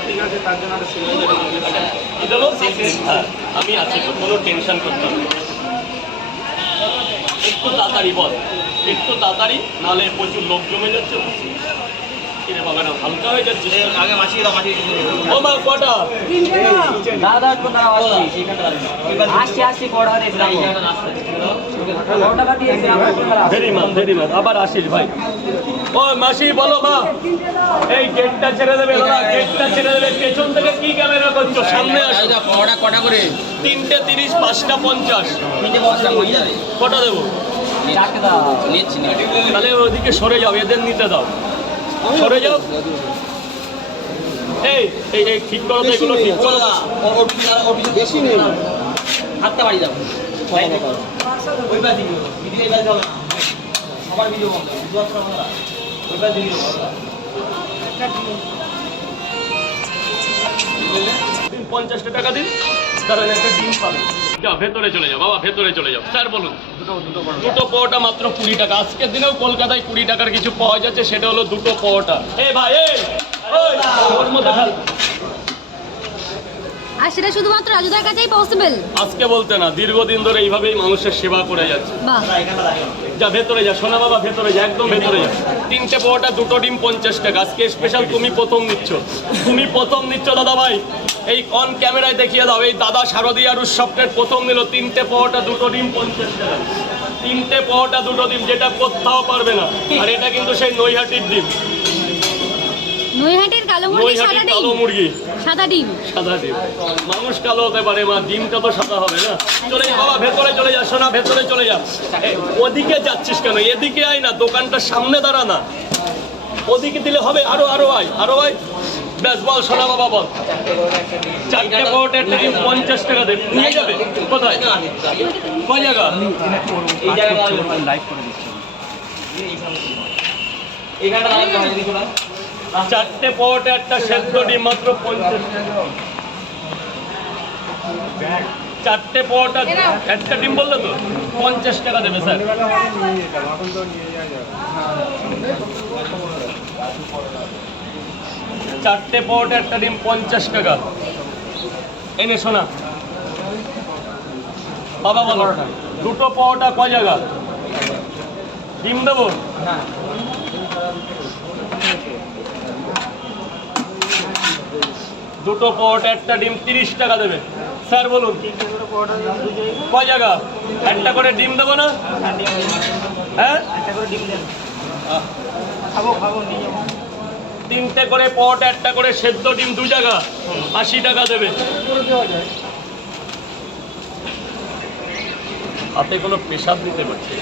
ঠিক আছে হ্যাঁ আমি আছি কোনো টেনশন করতে হবে। একটু তাড়াতাড়ি বল, একটু তাড়াতাড়ি নাহলে প্রচুর লোক জমে যাচ্ছে। কিরে বাবা না হালকা হয়ে যাচ্ছে। আগে মাছিয়ে দাও মাছিয়ে ও মা কটা? দাদা একটু দাঁড়াও আসছি আসছি আসছি কটা দিয়েছি ভেরি মাছ ভেরি মাছ আবার আসিস ভাই। ও মাসি বলো মা। এই গেটটা ছেড়ে দেবে গেটটা ছেড়ে দেবে। পেছন থেকে কি ক্যামেরা করছ? সামনে আসো। কটা কটা করে? তিনটে তিরিশ পাঁচটা পঞ্চাশ। কটা দেবো? তাহলে ওদিকে সরে যাও এদের নিতে দাও। সরে যাও। এই এই এই ঠিক করো তো এগুলো ঠিক করো। বেশি নেই। হাতটা বাড়ি যাব ওই পাশে ভিডিও এই পাশে হবে না। সবার ভিডিও বন্ধ। ভিডিও ওই পাশে ভিডিও পঞ্চাশটা টাকা দিন কারণ একটা ডিম পাবে। যা ভেতরে চলে যাও বাবা ভেতরে চলে যাও। স্যার বলুন। দুটো পাওয়াটা মাত্র কুড়ি টাকা। আজকের দিনেও কলকাতায় কুড়ি টাকার কিছু পাওয়া যাচ্ছে সেটা হলো দুটো পাওয়াটা এ ভাই ওর মধ্যে ঢাল। আর সেটা শুধুমাত্র রাজুদার কাছেই পসিবল আজকে বলতে না দীর্ঘদিন ধরে এইভাবেই মানুষের সেবা করে যাচ্ছে। যা ভেতরে যা সোনা বাবা ভেতরে যা একদম ভেতরে যা। তিনটে পাওয়াটা দুটো ডিম পঞ্চাশ টাকা। আজকে স্পেশাল তুমি প্রথম নিচ্ছ। তুমি প্রথম নিচ্ছ দাদা ভাই। এই অন ক্যামেরায় দেখিয়ে দাও। এই দাদা শারদীয়ার উৎসবটের প্রথম নিল তিনটে পাওয়াটা দুটো ডিম পঞ্চাশ টাকা তিনটে পাওয়াটা দুটো ডিম যেটা কোথাও পারবে না। আর এটা কিন্তু সেই নৈহাটির ডিম। নৈহাটির কালো মুরগি সাদা ডিম? কালো মুরগি। সাদা ডিম? সাদা ডিম। মানুষ কালো হতে পারে মা ডিমটা তো সাদা হবে না। চলে যা বাবা ভেতরে চলে যা সোনা ভেতরে চলে যা। ওদিকে যাচ্ছিস কেন? এদিকে আয় না দোকানটা সামনে দাঁড়া না। ওদিকে দিলে হবে আরও আরও আয় আরও আয়। ব্যাস বল সোনা বাবা বল চারটে পাউডার একটা ডিম পঞ্চাশ টাকা দে নিয়ে যাবে? কোথায়? কয় জায়গা? চারটে পাউডার একটা সেদ্ধ ডিম মাত্র পঞ্চাশ চারটে পাউডার একটা ডিম বললে তো পঞ্চাশ টাকা দেবে, স্যার। চারটে পাউডার একটা ডিম পঞ্চাশ টাকা। এনে শোনা। বাবা বলো। দুটো পাওয়াটা ক জায়গা? ডিম দেবো? হ্যাঁ। দুটো পাওয়াটা একটা ডিম তিরিশ টাকা দেবে। স্যার বলুন। ক জায়গা? একটা করে ডিম দেবো না? হ্যাঁ খাব খাব নিয়ে তিনটে করে পট, একটা করে সেদ্ধ ডিম, দু জায়গা। আশি টাকা দেবে। হাতে কোনো পেশাব দিতে পারছে